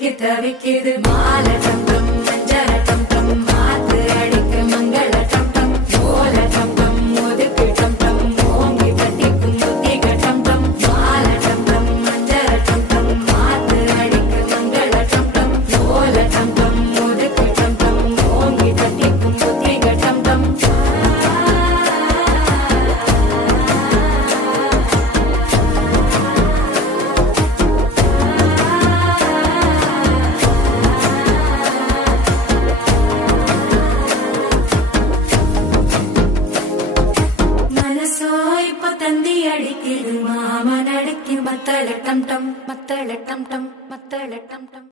சிக்கி தவிக்குது மாலை டம் டம் மஞ்சள டம் டம் மாத்து அடிக்க மங்கள டம் டம் ஓல டம் டம் ஒதுக்கு டம் டம் ஓங்கி தட்டிக்கும் முத்திக டம் டம் மாலை டம் டம் மஞ்சள டம் டம் மாத்து அடிக்க மங்கள டம் டம் ஓல டம் டம் ஒதுக்கு டம் டம் ஓங்கி தட்டிக்கும் முத்திக டம் டம் மனசோ இப்ப தந்தி அடிக்குது மாமன் அடிக்கு மத்தள டம் டம் மத்தள டம் டம் மத்தள டம் டம்